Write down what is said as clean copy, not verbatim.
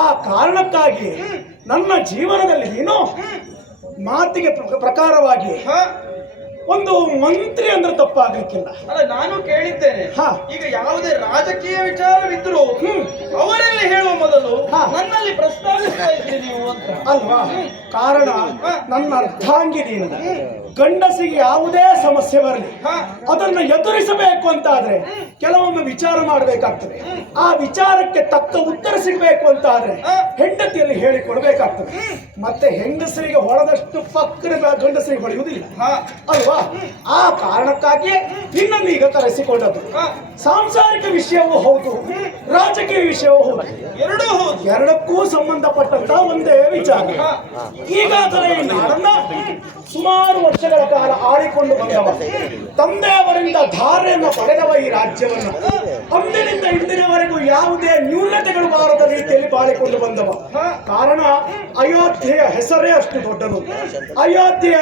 ಆ ಕಾರಣಕ್ಕಾಗಿ ನನ್ನ ಜೀವನದಲ್ಲಿ ನೀನು ಮಾತಿಗೆ ಪ್ರಕಾರವಾಗಿ ಒಂದು ಮಂತ್ರಿ ಅಂದ್ರೆ ತಪ್ಪಾಗಲಿಕ್ಕಿಲ್ಲ. ಅಲ್ಲ, ನಾನು ಕೇಳಿದ್ದೇನೆ, ಈಗ ಯಾವುದೇ ರಾಜಕೀಯ ವಿಚಾರವಿದ್ರು ಅವರಲ್ಲಿ ಹೇಳುವ ಮೊದಲು ನನ್ನಲ್ಲಿ ಪ್ರಸ್ತಾವಿಸ್ತಾ ಇದ್ದೀರಿ ನೀವು ಅಂತ ಅಲ್ವಾ? ಕಾರಣ ನನ್ನ ಅರ್ಧಾಂಗಿ ನೀನು. ಗಂಡಸಿಗೆ ಯಾವುದೇ ಸಮಸ್ಯೆ ಬರಲಿ ಅದನ್ನು ಎದುರಿಸಬೇಕು ಅಂತ ಆದ್ರೆ ಕೆಲವೊಮ್ಮೆ ವಿಚಾರ ಮಾಡಬೇಕಾಗ್ತದೆ. ಆ ವಿಚಾರಕ್ಕೆ ತಕ್ಕ ಉತ್ತರ ಸಿಗಬೇಕು ಅಂತ ಆದ್ರೆ ಹೆಂಡತಿಯಲ್ಲಿ ಹೇಳಿಕೊಡ್ಬೇಕಾಗ್ತದೆ. ಮತ್ತೆ ಹೆಂಗಸರಿಗೆ ಹೊಡೆದಷ್ಟು ಪಕ್ಕದ ಗಂಡಸರಿಗೆ ಹೊಡೆಯುವುದಿಲ್ಲ ಅಲ್ವಾ? ಆ ಕಾರಣಕ್ಕಾಗಿ ನಿನ್ನನ್ನು ಈಗ ಕರೆಸಿಕೊಂಡದ್ದು. ಸಾಂಸಾರಿಕ ವಿಷಯವೂ ಹೌದು, ರಾಜಕೀಯ ವಿಷಯವೂ ಹೌದು, ಎರಡೂ ಹೌದು. ಎರಡಕ್ಕೂ ಸಂಬಂಧಪಟ್ಟಂತ ಒಂದೇ ವಿಚಾರ. ಈಗಾಗಲೇ ನಾಡನ್ನ ಸುಮಾರು ವರ್ಷಗಳ ಕಾಲ ಆಳಿಕೊಂಡು ಬಂದವ, ತಂದೆಯವರಿಂದ ಧಾರೆಯನ್ನು ಪಡೆದವ ಈ ರಾಜ್ಯವನ್ನು. ಅಂದಿನಿಂದ ಇಂದಿನವರೆಗೂ ಯಾವುದೇ ನ್ಯೂನತೆಗಳು ಬಾರದ ರೀತಿಯಲ್ಲಿ ಬಾಳಿಕೊಂಡು ಬಂದವ. ಕಾರಣ ಅಯೋಧ್ಯೆಯ ಹೆಸರೇ ಅಷ್ಟು ದೊಡ್ಡದು. ಅಯೋಧ್ಯೆಯ